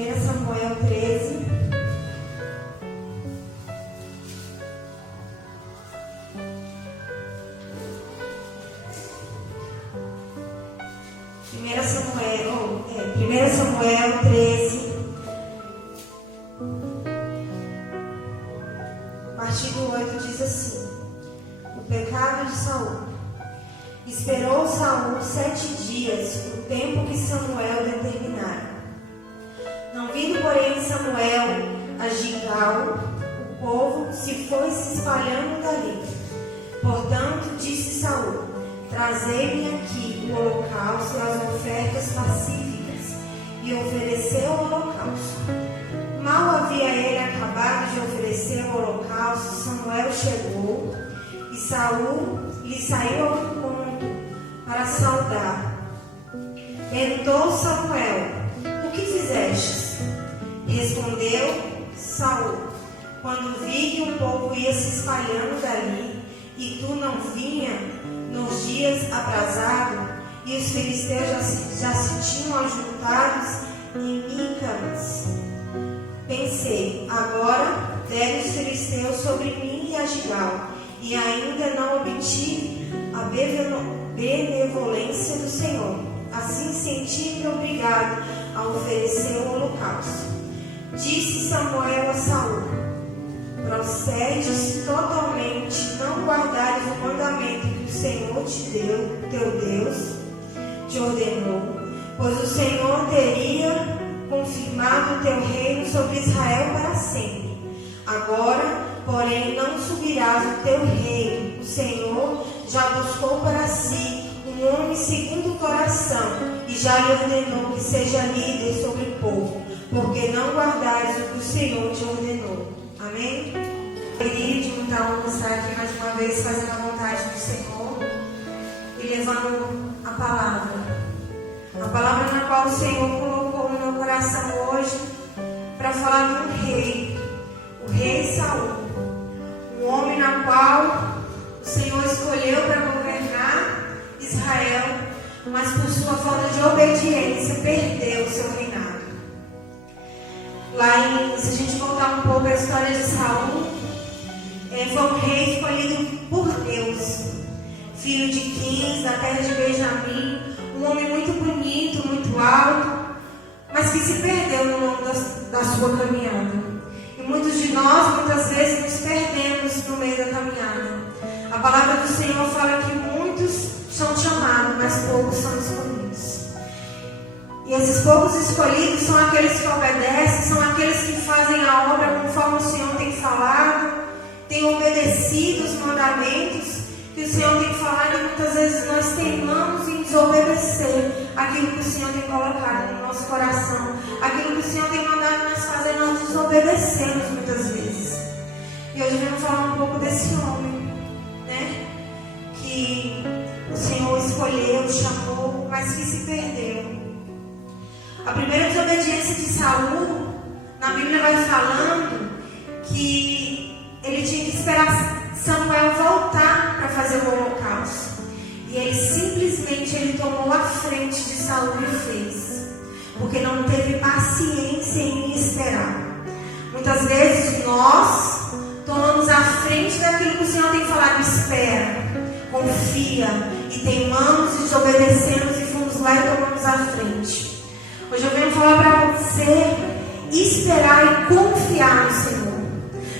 1 Samuel 13. Primeiro Samuel 13, a partir do 8 diz assim: o pecado de Saul. Esperou Saul 7 dias, o tempo que Samuel determinara. Não vindo, porém, Samuel a Gilgal, o povo se foi se espalhando dali. Portanto, disse Saul: trazei-me aqui o holocausto e as ofertas pacíficas. E ofereceu o holocausto. Mal havia ele acabado de oferecer o holocausto, Samuel chegou, e Saul lhe saiu ao encontro para saudar. Perguntou Samuel: o que fizestes? Respondeu Saul: quando vi que o povo ia se espalhando dali, e tu não vinha nos dias aprazados, e os filisteus já se tinham ajuntados em Micamas, pensei: agora devem os filisteus sobre mim e a Gilgal, e ainda não obtive a benevolência do Senhor. Assim senti-me obrigado a oferecer o holocausto. Disse Samuel a Saul: procedes totalmente, não guardares o mandamento que o Senhor te deu, teu Deus te ordenou, pois o Senhor teria confirmado o teu reino sobre Israel para sempre. Agora, porém, não subirás o teu reino. O Senhor já buscou para si um homem segundo o coração, e já lhe ordenou que seja líder sobre o povo, porque não guardares o que o Senhor te ordenou. Amém? Queria de muita honra estar aqui mais uma vez fazendo a vontade do Senhor e levando a palavra na qual o Senhor colocou no meu coração hoje, para falar de um rei, o rei Saul, um homem na qual o Senhor escolheu para governar Israel, mas por sua falta de obediência perdeu o seu reinado. Se a gente voltar um pouco à história de Saul, foi um rei escolhido por Deus, filho de Quins, da terra de Benjamim, um homem muito bonito, muito alto, mas que se perdeu no longo da sua caminhada. E muitos de nós, muitas vezes, nos perdemos no meio da caminhada. A palavra do Senhor fala que muitos são chamados, mas poucos são escolhidos. E esses poucos escolhidos são aqueles que obedecem, são aqueles que fazem a obra conforme o Senhor tem falado, têm obedecido os mandamentos que o Senhor tem falado, e muitas vezes nós teimamos em desobedecer aquilo que o Senhor tem colocado no nosso coração, aquilo que o Senhor tem mandado nós fazer, nós desobedecemos muitas vezes. E hoje vamos falar um pouco desse homem, né? Que o Senhor escolheu, chamou, mas que se perdeu. A primeira desobediência de Saul, na Bíblia vai falando que ele tinha que esperar Samuel voltar para fazer o holocausto. E ele simplesmente tomou a frente de Saul e fez, porque não teve paciência em esperar. Muitas vezes nós tomamos a frente daquilo que o Senhor tem falado: espera, confia, e teimamos, desobedecemos e fomos lá e tomamos a frente. Hoje eu venho falar para você esperar e confiar no Senhor.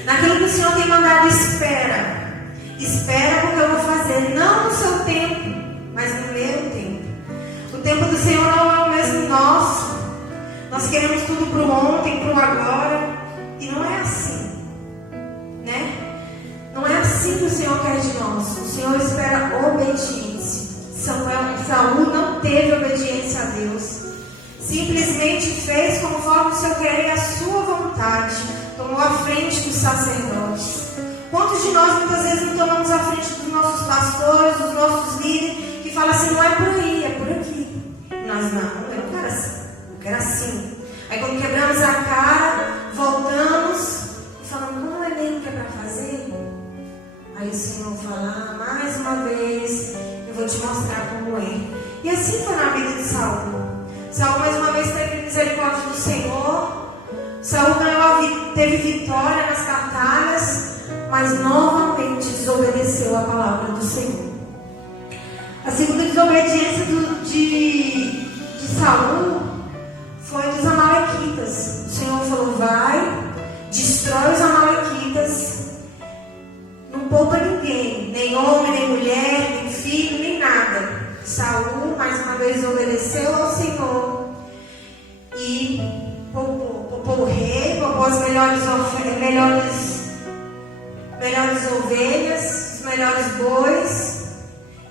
Naquilo que o Senhor tem mandado, espera. Espera, porque eu vou fazer, não no seu tempo, mas no meu tempo. O tempo do Senhor não é o mesmo nosso. Nós queremos tudo para o ontem, para o agora. E não é assim, né? Não é assim que o Senhor quer de nós. O Senhor espera obediência. Saul não teve obediência a Deus. Simplesmente fez conforme o seu querer e a sua vontade. Tomou a frente dos sacerdotes. Quantos de nós muitas vezes não tomamos a frente dos nossos pastores, dos nossos líderes, que falam assim: não é por aí, é por aqui. Nós não, eu não quero assim, eu quero assim. Aí quando quebramos a cara, voltamos e falamos: não é nem o que é para fazer. Aí o Senhor fala: mais uma vez, eu vou te mostrar como é. E assim foi na vida de Saul. Saul mais uma vez teve misericórdia do Senhor. Saul teve vitória nas batalhas, mas novamente desobedeceu a palavra do Senhor. A segunda desobediência de Saul foi dos amalequitas. O Senhor falou: vai, destrói os amalequitas, não poupa ninguém, nem homem, nem mulher, nem filho, nem nada. Saul mais uma vez obedeceu ao Senhor e poupou o rei, poupou as melhores ovelhas, os melhores bois.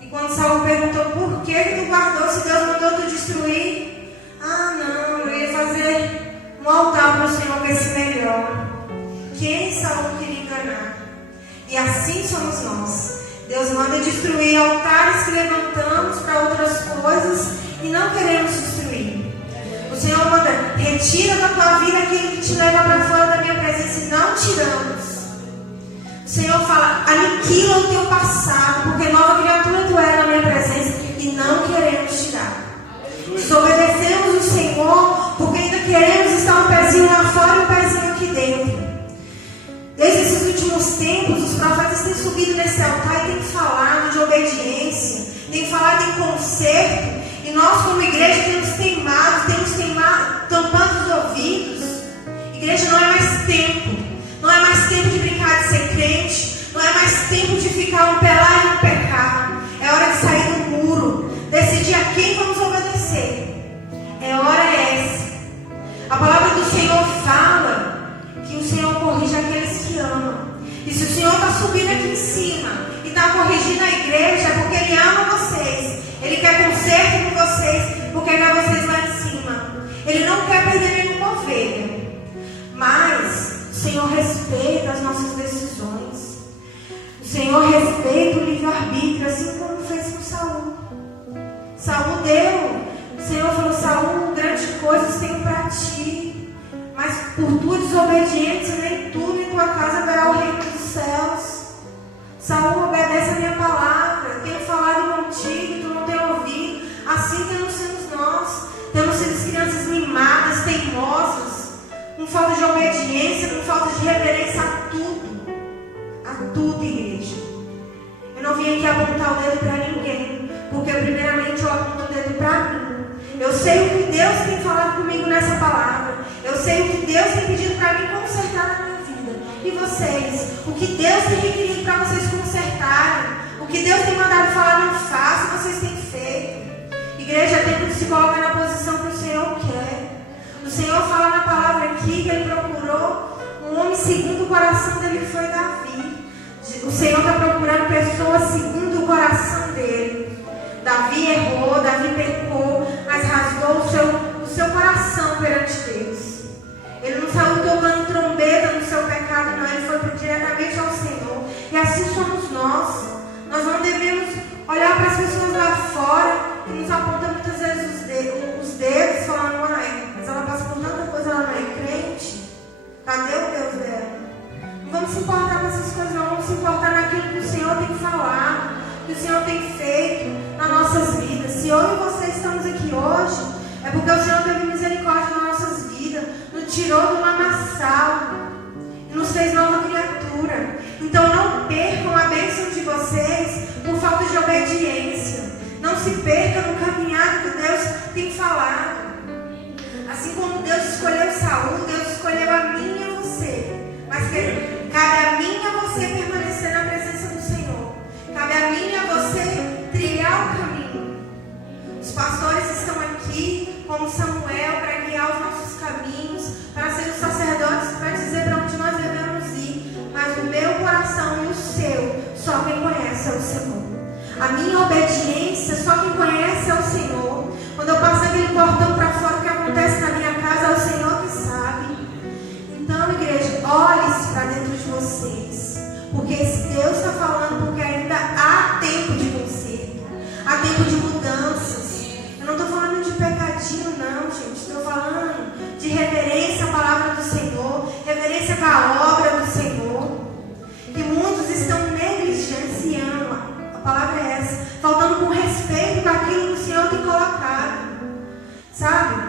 E quando Saul perguntou: por que tu guardou se Deus mandou tu destruir? Ah, não, eu ia fazer um altar para o Senhor com esse melhor. Quem Saul queria enganar? E assim somos nós. Deus manda destruir altares que levantamos para outras coisas e não queremos destruir. O Senhor manda: retira da tua vida aquilo que te leva para fora da minha presença, e não tiramos. O Senhor fala: aniquila o teu passado, porque nova criatura tu és na minha presença, e não queremos tirar. Desobedecemos o Senhor porque ainda queremos estar um pezinho lá fora e um pezinho aqui dentro. Desde esses últimos tempos, os profetas têm subido nesse altar e têm falado de obediência, têm falado em conserto, e nós como igreja temos teimado, tampando os ouvidos. Igreja, não é mais tempo. Não é mais tempo de brincar de ser crente. Não é mais tempo de ficar um pé lá e um pé cá. É hora de sair do muro, decidir a quem vamos obedecer. É hora essa. A palavra do Senhor fala que o Senhor corrige aqueles que amam. E se o Senhor está subindo aqui em cima e está corrigindo a igreja, é porque Ele ama vocês. Ele quer conserto com vocês, porque quer vocês lá em cima. Ele não quer perder nenhuma ovelha. Mas o Senhor respeita as nossas decisões. O Senhor respeita o livre-arbítrio, assim como fez com Saul. Saul deu. O Senhor falou: Saul, grandes coisas tenho para ti, mas por tua desobediência, nem tu nem tua casa verá o reino dos céus. Saul, obedece a minha palavra. Tenho falado contigo, tu não tem ouvido. Assim temos sido nós. Temos sido crianças mimadas, teimosas, com falta de obediência, com falta de reverência a tudo. A tudo, igreja. Eu não vim aqui apontar o dedo para ninguém, porque primeiramente eu aponto o dedo para mim. Eu sei o que Deus tem falado comigo nessa palavra. Eu sei o que Deus tem pedido para mim consertar na minha vida. E vocês? O que Deus tem requerido para vocês consertarem? O que Deus tem mandado falar, não faça, vocês têm feito. Igreja, é tempo de se colocar na posição que o Senhor quer. O Senhor fala na palavra aqui que Ele procurou um homem segundo o coração dele, que foi Davi. O Senhor está procurando pessoas segundo o coração dele. Davi errou, Davi pecou, mas rasgou o seu coração perante Deus. Ele não saiu tocando trombeta no seu pecado, não. Ele foi diretamente ao Senhor. E assim somos nós. Nós não devemos olhar para as pessoas lá fora que nos apontam muitas vezes os dedos, falando: mas ela passa por tanta coisa, ela não é crente. Cadê o Deus dela? Não vamos se importar com essas coisas, não. Vamos se importar naquilo que o Senhor tem falado, que o Senhor tem feito nas nossas vidas. Se eu e você estamos aqui hoje, é porque o Senhor teve misericórdia nas nossas vidas, nos tirou do lamaçal e nos fez nova criatura. Então não percam a bênção de vocês por falta de obediência. Não se perca no caminhar que Deus tem falado. Assim como Deus escolheu Saul, Deus escolheu a mim e a você. Mas cabe a mim e a você permanecer na presença do Senhor. Cabe a mim e a você trilhar o caminho. Os pastores estão aqui como Samuel para guiar os nossos caminhos, para ser os sacerdotes, para dizer para onde nós devemos ir. Mas o meu coração e o seu, só quem conhece é o Senhor. A minha obediência, só quem conhece é o Senhor. Quando eu passo aquele portão para fora, o que acontece na minha casa é o Senhor que sabe. Então, igreja, olhe-se para dentro de vocês. Porque se Deus está falando, porque ainda há tempo de conserto, há tempo de mudanças. Eu não estou falando de pecadinho, não, gente. Estou falando de reverência à palavra do Senhor, reverência à obra do Senhor. E muitos estão negligenciando. A palavra é essa, faltando com respeito com aquilo que o Senhor tem colocado, sabe?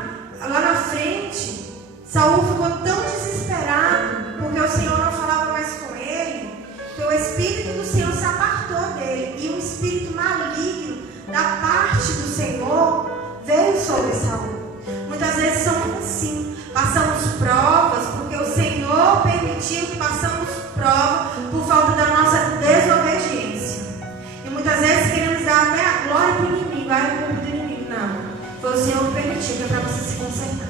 Saul ficou tão desesperado porque o Senhor não falava mais com ele, que o Espírito do Senhor se apartou dele, e um espírito maligno da parte do Senhor veio sobre Saul. Muitas vezes somos assim, passamos provas porque o Senhor permitiu que passamos prova por falta da nossa desobediência. E muitas vezes queremos dar até a glória para o inimigo, a culpa do inimigo. Não, foi o Senhor que permitiu, que é para você se consertar,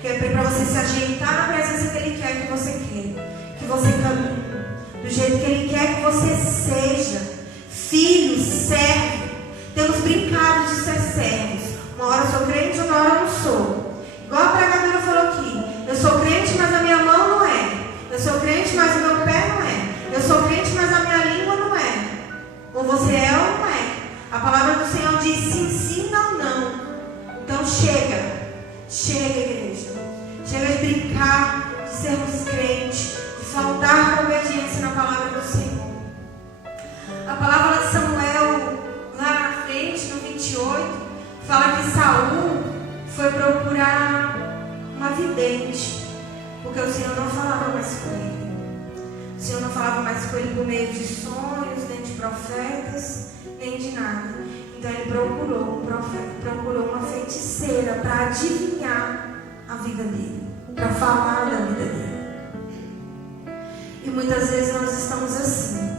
que é para você se ajeitar na presença que Ele quer que você queira, que você caminhe do jeito que Ele quer que você seja. Filho, servo. Temos brincado de ser servos. Uma hora eu sou crente, outra hora eu não sou. Igual a pregadora falou aqui, eu sou crente, mas a minha mão não é. Eu sou crente, mas o meu pé não é. Eu sou crente, mas a minha língua não é. Ou você é ou não é. A palavra do Senhor diz sim, sim, não, não. Então chega, igreja. Chega de brincar, de sermos crentes, de faltar com obediência na palavra do Senhor. A palavra de Samuel, lá na frente, no 28, fala que Saul foi procurar uma vidente, porque o Senhor não falava mais com ele. O Senhor não falava mais com ele por meio de sonhos, nem de profetas, nem de nada. Então ele procurou um profeta, procurou uma feiticeira para adivinhar a vida dele, para falar da vida dele. E muitas vezes nós estamos assim.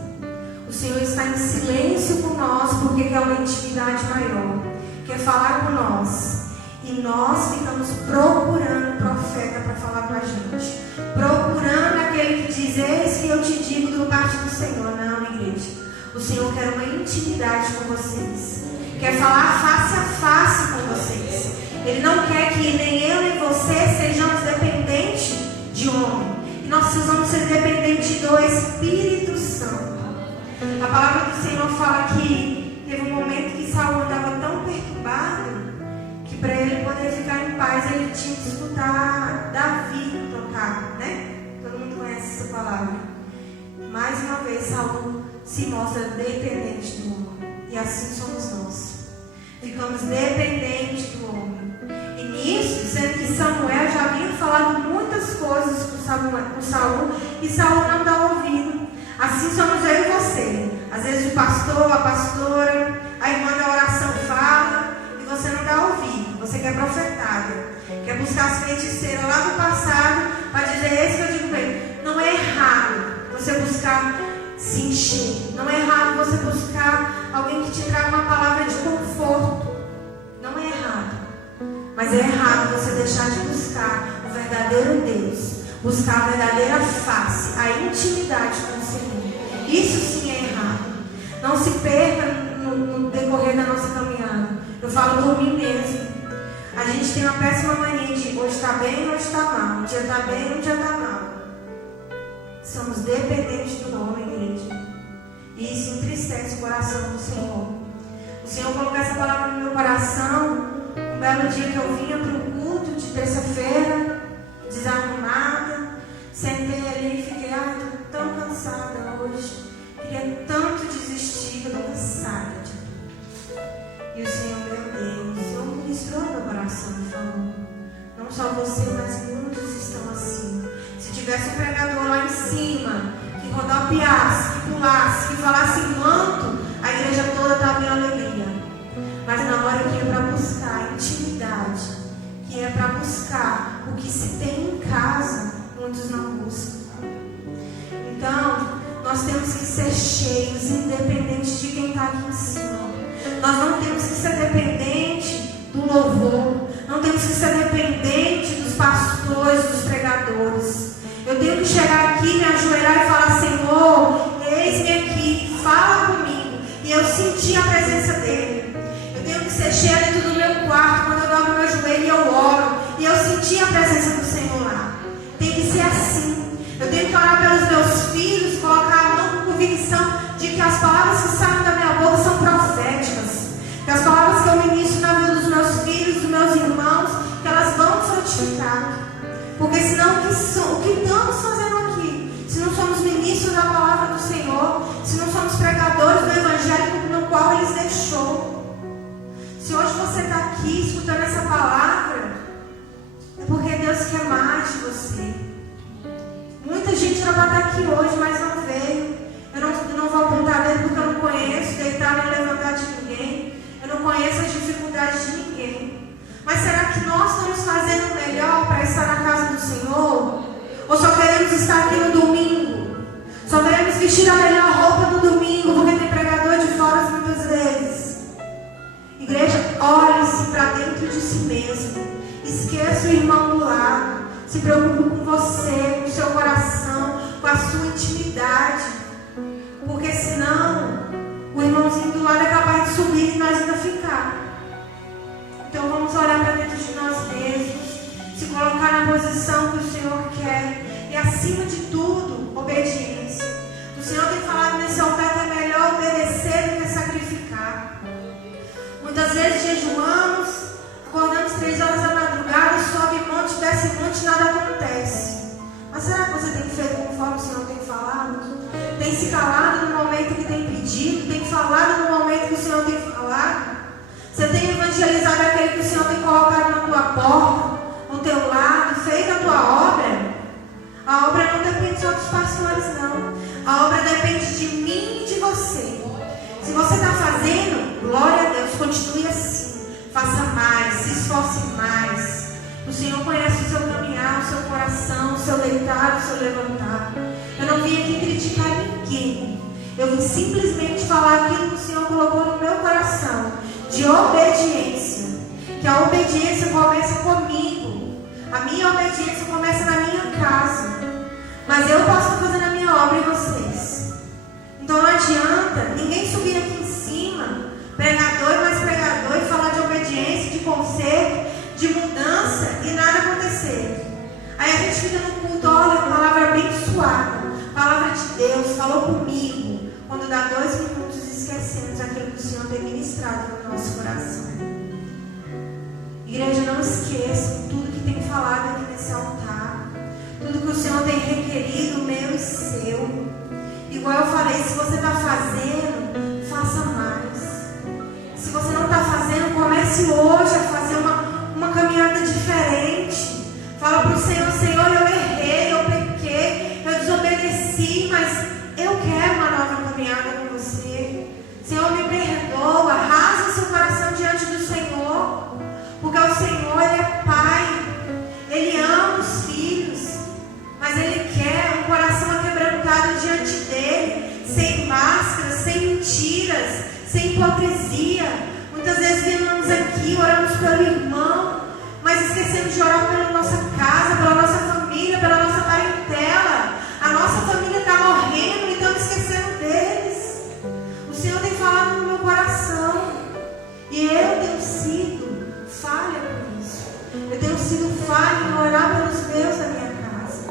O Senhor está em silêncio com nós porque quer uma intimidade maior, quer falar com nós. E nós ficamos procurando profeta para falar com a gente, procurando aquele que diz: eis que eu te digo do parte do Senhor. Não, igreja. O Senhor quer uma intimidade com vocês, quer falar face a face com vocês. Ele não quer que nem eu nem você sejamos dependentes de homem. E nós precisamos ser dependentes do Espírito Santo. A palavra do Senhor fala que teve um momento que Saul estava tão perturbado que para ele poder ficar em paz ele tinha que escutar Davi tocar, né? Todo mundo conhece essa palavra. Mais uma vez Saul se mostra dependente do homem. E assim somos nós. Ficamos dependentes do homem. E nisso, sendo que Samuel já havia falado muitas coisas com Saul, e Saul não dá ouvido. Assim somos eu e você. Às vezes o pastor, a pastora, a irmã da oração fala e você não dá ouvido. Você quer profetada, quer buscar as feiticeiras lá do passado para dizer isso que eu digo para ele. Não é errado você buscar se encher. Não é errado você buscar alguém que te traga uma palavra de conforto. Não é errado. Mas é errado você deixar de buscar o verdadeiro Deus, buscar a verdadeira face, a intimidade com o Senhor. Isso sim é errado. Não se perca no decorrer da nossa caminhada. Eu falo por mim mesmo. A gente tem uma péssima mania de hoje está bem, hoje está mal. Um dia está bem, um dia está mal. Somos dependentes do homem, igreja. E isso entristece o coração do Senhor. O Senhor colocou essa palavra no meu coração. Um belo dia que eu vinha para o culto de terça-feira, desanimada, sentei ali e fiquei, estou tão cansada hoje, queria tanto desistir, eu estou cansada de tudo. E o Senhor, meu Deus, o Senhor ministrou no meu coração e falou: não só você, mas muitos estão assim. Se tivesse um pregador lá em cima, que rodopiasse, que pulasse, que falasse manto, a igreja toda estava em alegria. Mas na hora que é para buscar intimidade, que é para buscar o que se tem em casa, muitos não buscam. Então, nós temos que ser cheios, independente de quem está aqui em cima. Nós não temos que ser dependente do louvor, não temos que ser dependente dos pastores, dos pregadores. Eu tenho que chegar aqui, me ajoelhar e falar: Senhor, eis-me aqui, fala comigo. E eu senti a presença dele. Eu tenho que ser cheia dentro do meu quarto, quando eu dobro meu joelho e eu oro. E eu senti a presença do Senhor lá. Tem que ser assim. Eu tenho que orar pelos meus filhos, colocar a mão com convicção de que as palavras que saem da minha boca são proféticas. Que as palavras que eu ministro na vida dos meus filhos, dos meus irmãos, que elas vão frutificar. Porque senão o que estamos fazendo aqui? Se não somos ministros da palavra do Senhor, se não somos pregadores do Evangelho no qual Ele deixou. Se hoje você está aqui escutando essa palavra, é porque Deus quer mais. de você. Muita gente era para estar aqui hoje, mas não veio. Eu não vou apontar dedo porque eu não conheço deitar nem levantar de ninguém. Eu não conheço as dificuldades de ninguém. Mas será que nós estamos fazendo o melhor para estar na casa do Senhor? Ou só queremos estar aqui no domingo? Só queremos vestir a melhor roupa no domingo porque tem pregador de fora muitas vezes. Igreja, olhe-se para dentro de si mesmo. Esqueça o irmão do lado. Se preocupe com você, com o seu coração, com a sua intimidade. Porque senão, o irmãozinho do lado é capaz de subir e nós ainda ficar. Então vamos olhar para dentro de nós mesmos, se colocar na posição que o Senhor quer. E acima de tudo, obediência. O Senhor tem falado nesse altar que é melhor obedecer do que sacrificar. Muitas vezes jejuamos, acordamos 3 horas da madrugada, sobe monte, desce monte e nada acontece. Mas será que você tem feito conforme o Senhor tem falado? Tem se calado no momento que tem pedido? Tem falado no momento que o Senhor tem falado? Você tem evangelizado aquele que o Senhor tem colocado na tua porta, no teu lado, feito a tua obra? A obra não depende só dos pastores, não. A obra depende de mim e de você. Se você está fazendo, glória a Deus, continue assim. Faça mais, se esforce mais. O Senhor conhece o seu caminhar, o seu coração, o seu deitar, o seu levantar. Eu não vim aqui criticar ninguém. Eu vim simplesmente falar aquilo que o Senhor colocou no meu coração, de obediência. Que a obediência começa comigo. A minha obediência começa na minha casa. Mas eu posso estar fazendo a minha obra em vocês. Então não adianta ninguém subir aqui em cima, pregador e mais pregador, e falar de obediência, de conserto, de mudança e nada acontecer. Aí a gente fica no culto, olha, palavra abençoada, palavra de Deus, falou comigo. Quando dá 2 minutos, esquecemos aquilo que o Senhor tem ministrado no nosso coração. Igreja, não esqueçam tudo que tem falado aqui nesse altar, tudo que o Senhor tem requerido, meu e seu. Igual eu falei, se você está fazendo, faça mais. Se você não está fazendo, comece hoje a fazer uma caminhada diferente. Fala para o Senhor, Senhor, eu errei, eu pequei, eu desobedeci, mas eu quero uma nova caminhada com você. Senhor, me perdoa, rasga o seu coração diante do Senhor, porque o Senhor, Ele é Pai, Ele ama os filhos, mas Ele quer um coração aquebrantado diante dEle, sem máscaras, sem mentiras, sem hipocrisia. Muitas vezes viemos aqui, oramos pelo irmão, mas esquecemos de orar pela nossa casa, pela nossa família, pela nossa parentela. A nossa família está morrendo e estamos esquecendo deles. O Senhor tem falado no meu coração, e eu tenho sido falha com isso. Eu tenho sido falha em orar pelos meus da minha casa.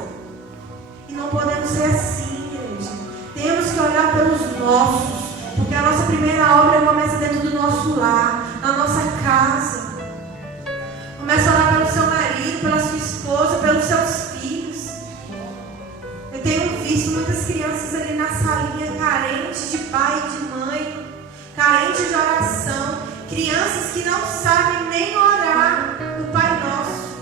E não podemos ser assim, igreja. Temos que olhar pelos nossos, porque a nossa primeira obra começa dentro do nosso lar, na nossa casa. Começa a orar pelo seu marido, pela sua esposa, pelos seus filhos. Eu tenho visto muitas crianças ali na salinha carentes de pai e de mãe, carentes de oração, crianças que não sabem nem orar o Pai Nosso,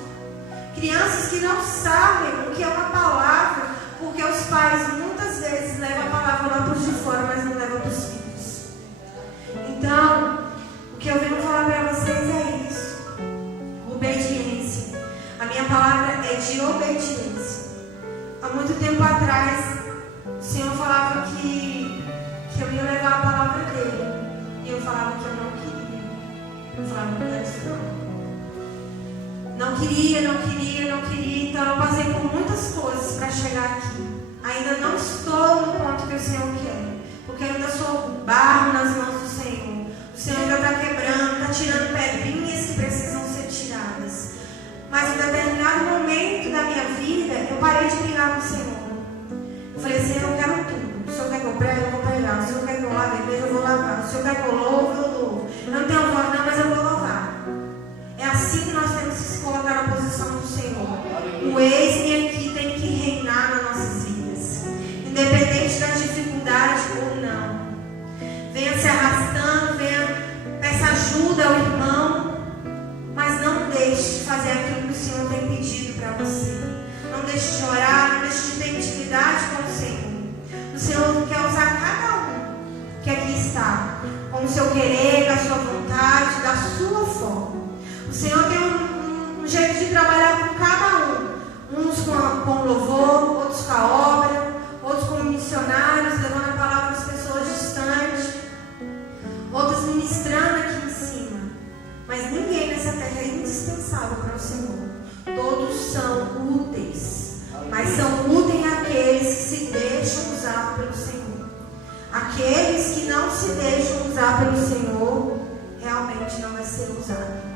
crianças que não sabem o que é uma palavra, porque os pais muitas vezes levam a palavra lá para os de fora, mas não levam para os filhos. Então, o que eu venho falar para vocês é isso: obediência. A minha palavra é de obediência. Há muito tempo atrás, o Senhor falava que eu ia levar a palavra dele, e eu falava que eu não queria. Eu falava, não quero isso não. Não queria. Então eu passei por muitas coisas para chegar aqui. Ainda não estou no ponto que o Senhor quer, porque eu ainda sou barro nas mãos do Senhor. O Senhor ainda está quebrando, está tirando pedrinhas que precisam ser tiradas. Mas em determinado momento da minha vida, eu parei de brigar com o Senhor. Eu falei, Senhor, eu quero tudo. O Senhor quer que eu pregue, eu vou pregar. O Senhor quer que eu lave a igreja, eu vou lavar. O Senhor quer que eu louve, eu louvo. Eu não tenho voz não, mas eu vou louvar. É assim que nós temos que se colocar na posição do Senhor. O eis-me aqui tem que reinar nas nossas vidas, independente das dificuldades ou não. Venha se arrastando, peça ajuda ao irmão, mas não deixe de fazer aquilo que o Senhor tem pedido para você. para o Senhor. Todos são úteis, mas são úteis aqueles que se deixam usar pelo Senhor. Aqueles que não se deixam usar pelo Senhor, realmente não vai ser usado.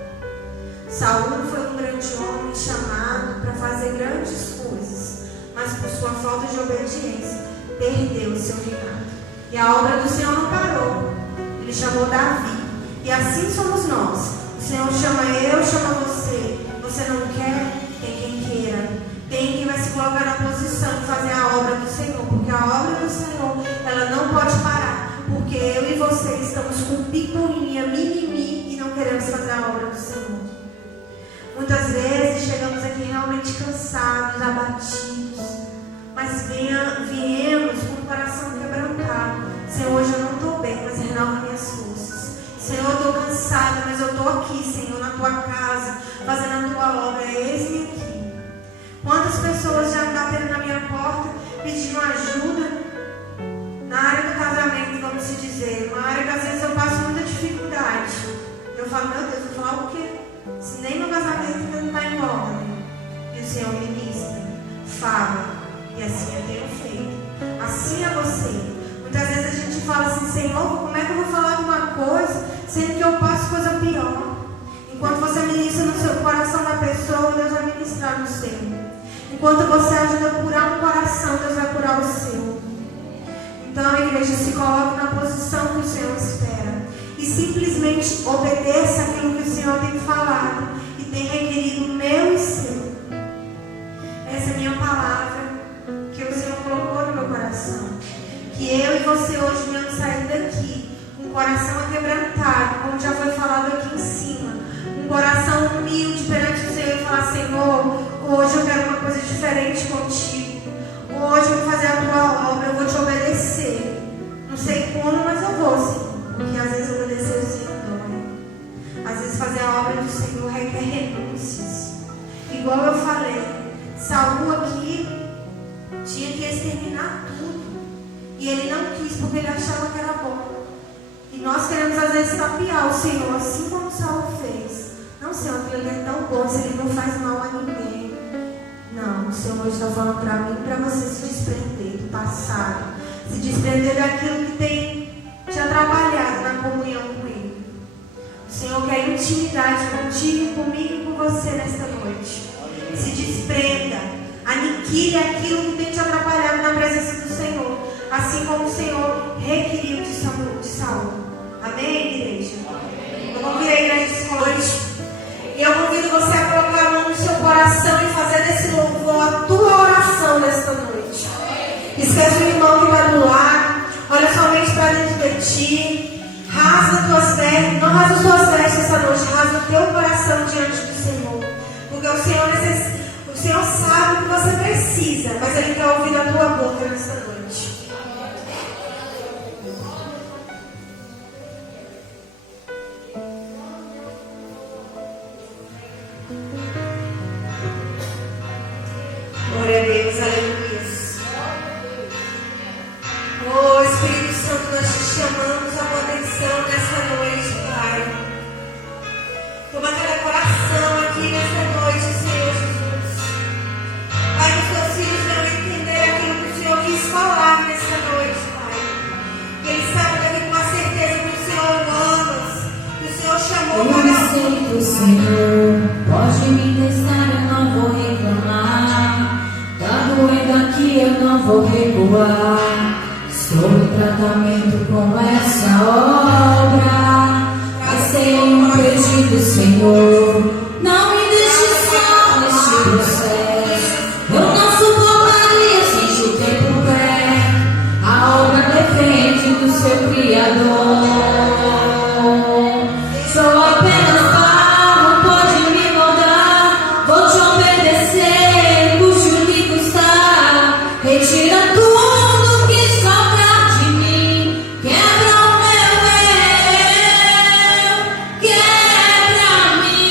Saul foi um grande homem chamado para fazer grandes coisas, mas por sua falta de obediência, perdeu o seu reinado. E a obra do Senhor não parou. Ele chamou Davi. E assim somos nós. O Senhor chama eu, chama você. Você não quer? Tem quem queira. Tem quem vai se colocar na posição de fazer a obra do Senhor. Porque a obra do Senhor, ela não pode parar. Porque eu e você estamos com picuinha, mimimi, e não queremos fazer a obra do Senhor. Muitas vezes chegamos aqui realmente cansados, abatidos. Mas viemos com o coração quebrantado. Senhor, hoje eu não estou bem, mas renova minhas forças. Senhor, eu estou cansada, mas eu estou aqui, Senhor, na tua casa, fazendo a tua obra. Eis-me aqui. Quantas pessoas já bateram na minha porta pedindo ajuda na área do casamento, vamos se dizer. Uma área que às vezes eu passo muita dificuldade. Eu falo, meu Deus, eu vou falar o quê? Se nem meu casamento ainda não está em ordem. E o Senhor ministra, fala. E assim eu tenho feito. Assim é você. Muitas vezes a gente fala assim, Senhor, como é que eu vou falar de uma coisa, sendo que eu passo coisa pior? Enquanto você ministra no seu coração da pessoa, Deus vai ministrar no seu. Enquanto você ajuda a curar um coração, Deus vai curar o seu. Então, a igreja, se coloque na posição que o Senhor espera. E simplesmente obedeça aquilo que o Senhor tem falado e tem requerido o meu e seu. Essa é a minha palavra que o Senhor colocou no meu coração. Que eu e você hoje venhamos sair daqui com o coração aquebrantado, como já foi falado aqui em cima. Um coração humilde perante o Senhor e falar, Senhor, hoje eu quero uma coisa diferente contigo. Hoje eu vou fazer a tua obra, eu vou te obedecer. Não sei como, mas eu vou, Senhor. Porque às vezes obedecer o Senhor dói. Às vezes fazer a obra do Senhor requer renúncias. Igual eu falei, Saul aqui tinha que exterminar tudo. E ele não quis porque ele achava que era bom. E nós queremos às vezes tapear o Senhor, assim como Saul fez. Não, Senhor, aquilo é tão bom, se ele não faz mal a ninguém. Não, o Senhor está falando para mim, para você se desprender do passado. Se desprender daquilo que tem te atrapalhado na comunhão com Ele. O Senhor quer intimidade contigo, comigo e com você nesta noite. Se desprenda, aniquile aquilo que tem te atrapalhado na presença do Senhor. Assim como o Senhor requeriu de Saul. Amém, igreja? Amém. Eu convido a igreja essa noite. E eu convido você a colocar a mão no seu coração e fazer desse louvor a tua oração nesta noite. Esquece o irmão que está do lado. Olha somente para dentro de ti. Rasga tuas vestes. Não rasga as tuas vestes essa noite. Rasga o teu coração diante do Senhor. Porque o Senhor sabe o que você precisa. Mas Ele quer ouvir a tua boca nesta noite. Glória a Deus, aleluia. Oh Espírito Santo, nós te chamamos a tua atenção nesta noite, Pai. Toma cada coração aqui nesta noite, Senhor Jesus. Pai, que os teus filhos venham entender aquilo que o Senhor quis falar nesta noite, Pai. Que eles saibam daqui com a certeza que o Senhor ama, que o Senhor chamou para eu sei que o Senhor pode me testar, eu não vou reclamar. Tá doendo aqui, eu não vou recuar. Estou em tratamento com essa obra. Passei um pedido, Senhor. Não me deixe só neste processo. Eu não suportaria sem te ter por perto. A obra depende do seu Criador. Sou apenas barro, pode me moldar. Vou te obedecer, custe o que custar. Retira tudo que sobra de mim. Quebra o meu eu, quebra-me.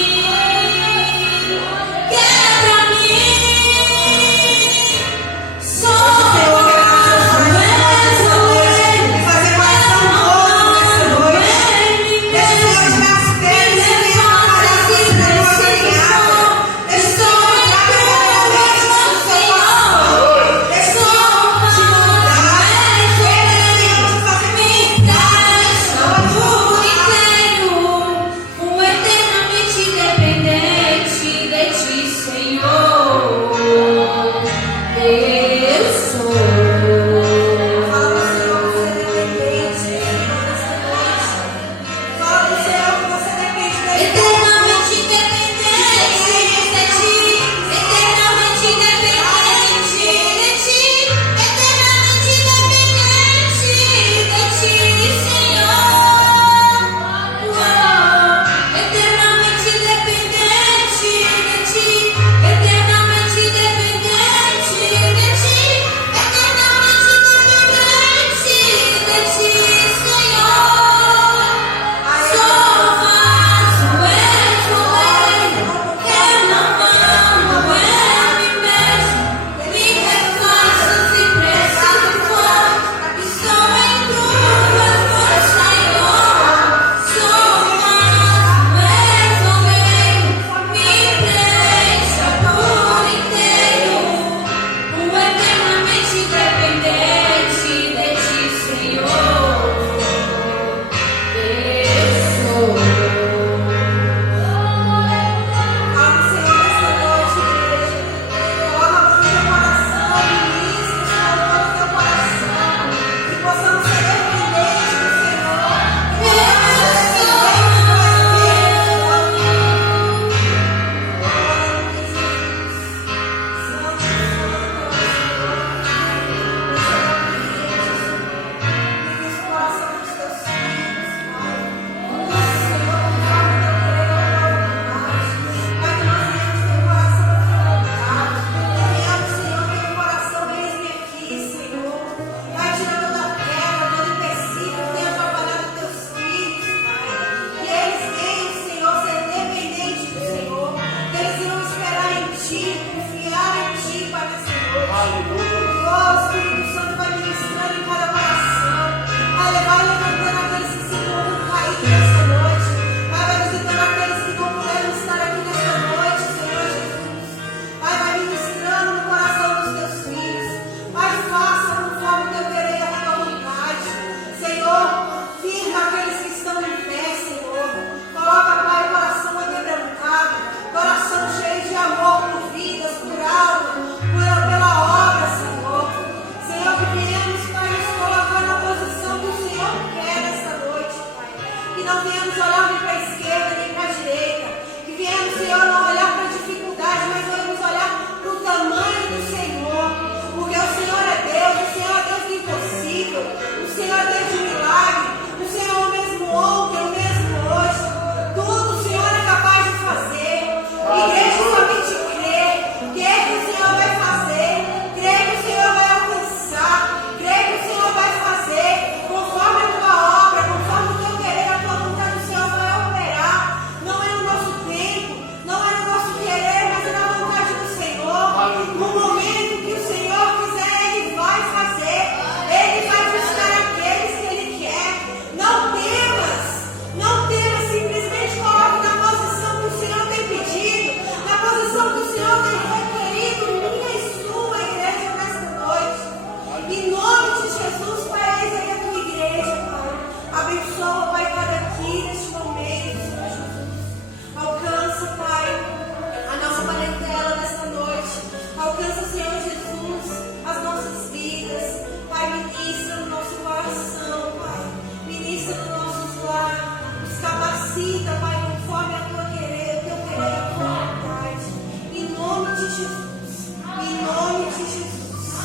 de Jesus.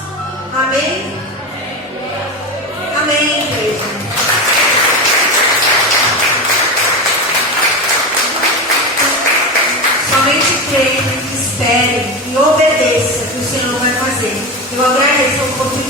Amém? Amém, igreja. Somente creia, espere e obedeça que o Senhor vai fazer. Eu agradeço a oportunidade.